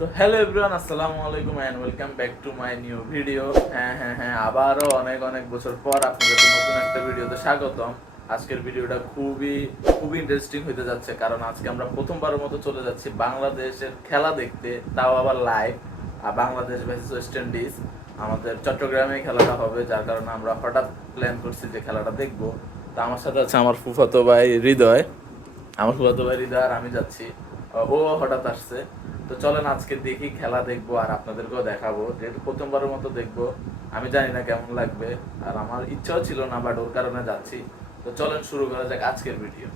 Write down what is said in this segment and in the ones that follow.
তো hello everyone, আসসালামু আলাইকুম and welcome back to my new video. হ্যাঁ, আবারও অনেক অনেক বছর পর আপনাদের নতুন একটা ভিডিওতে স্বাগতম। আজকের ভিডিওটা খুবই ইন্টারেস্টিং হতে যাচ্ছে, কারণ আজকে আমরা প্রথমবারের মতো চলে যাচ্ছি বাংলাদেশের খেলা দেখতে, তাও আবার live. Bangladesh versus West Indies আমাদের চট্টগ্রামে খেলাটা হবে, যার কারণে আমরা হঠাৎ প্ল্যান করছি যে খেলাটা দেখব। তো আমার সাথে আছে আমার ফুফাতো ভাই হৃদয়, আর আমি যাচ্ছি। ও হঠাৎ আসছে। তো চলেন আজকে দেখি, খেলা দেখবো আর আপনাদেরকেও দেখাবো, যেহেতু প্রথমবারের মতো দেখবো। আমি জানি না কেমন লাগবে, আর আমার ইচ্ছাও ছিল না, বাট ওর কারণে যাচ্ছি। তো চলেন শুরু করা যাক আজকের ভিডিও।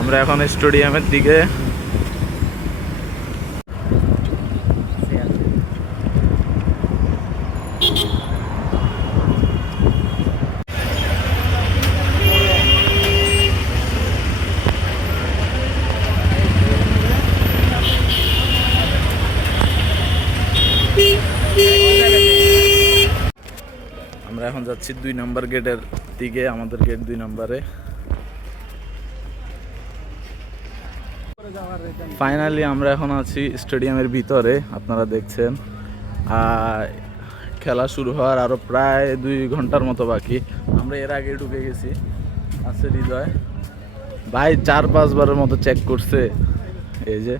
আমরা এখন স্টেডিয়ামের দিকে। আমরা এখন যাচ্ছি 2 নম্বর গেটের দিকে, আমাদের গেট 2 নম্বরে। ফাইনালি আমরা এখন আছি স্টেডিয়ামের ভিতরে, আপনারা দেখছেন। খেলা শুরু হওয়ার আরও প্রায় 2 ঘন্টার মতো বাকি। আমরা এর আগে ঢুকে গেছি। আছে হৃদয় ভাই, 4-5 বারের মতো চেক করছে। এই যে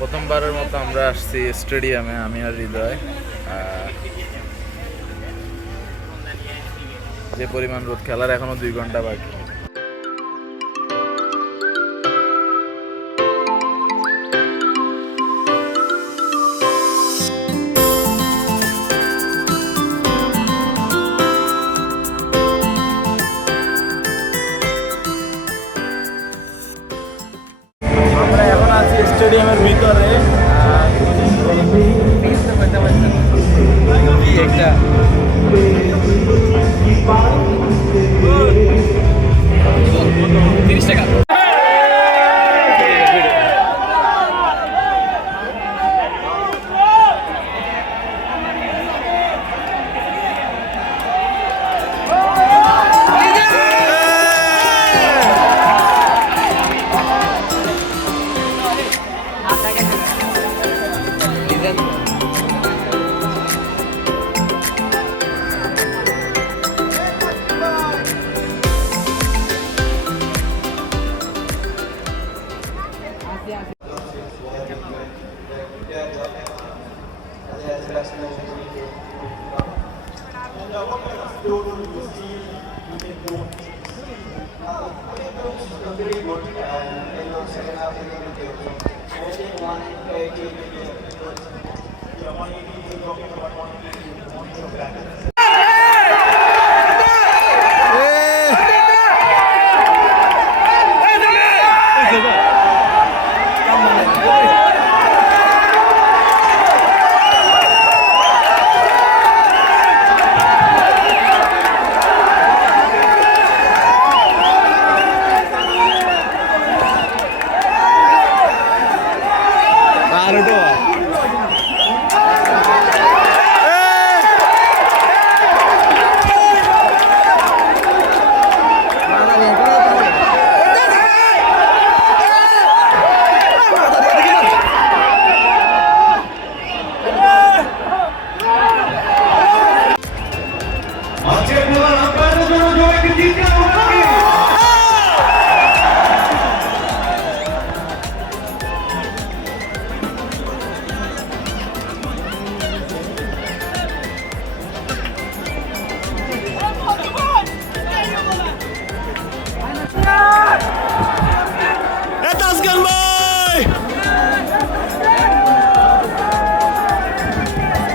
প্রথমবারের মতো আমরা আসছি স্টেডিয়ামে, আমি আর হৃদয়। যে পরিমাণ রোদ, খেলার এখনো 2 ঘন্টা বাকি। আমরা এখন আছি স্টেডিয়ামের ভিতরে। একটা 30 টাকা।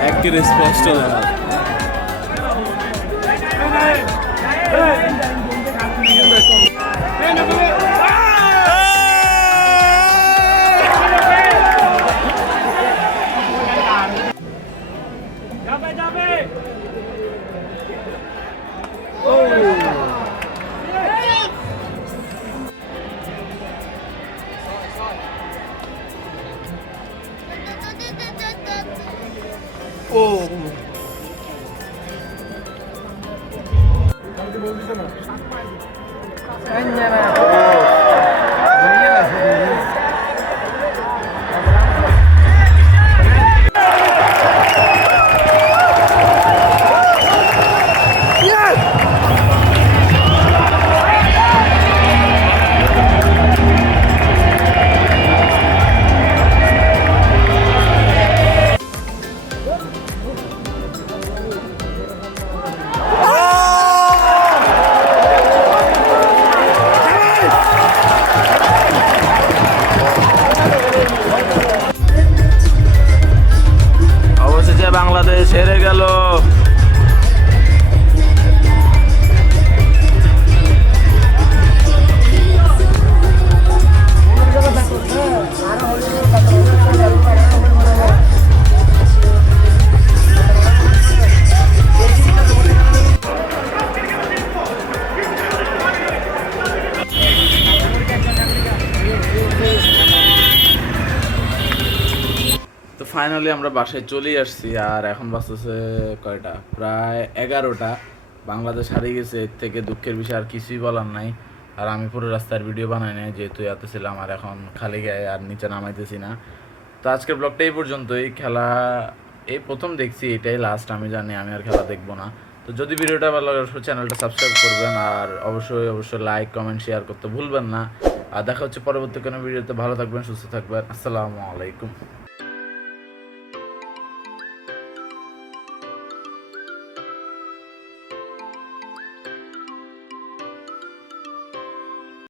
একটি স্পষ্ট দেখা। অবশেষে বাংলাদেশ হেরে গেল। তো ফাইনালি আমরা বাসায় চলে আসছি, আর এখন বাজতেছে কয়টা, প্রায় 11টা। বাংলাদেশ হারিয়ে গেছে, এর থেকে দুঃখের বিষয় আর কিছুই বলার নাই। আর আমি পুরো রাস্তার ভিডিও বানাই নাই, যেহেতু এত ছিলাম, আর এখন খালি গায়ে আর নিচে নামাইতেছি না। তো আজকের ব্লগটা এই পর্যন্তই। খেলা এই প্রথম দেখছি, এটাই লাস্ট, আমি জানি আমি আর খেলা দেখবো না। তো যদি ভিডিওটা ভালো লাগে অবশ্যই চ্যানেলটা সাবস্ক্রাইব করবেন, আর অবশ্যই লাইক কমেন্ট শেয়ার করতে ভুলবেন না। আর দেখা হচ্ছে পরবর্তী কোনো ভিডিওতে। ভালো থাকবেন, সুস্থ থাকবেন। আসসালামু আলাইকুম।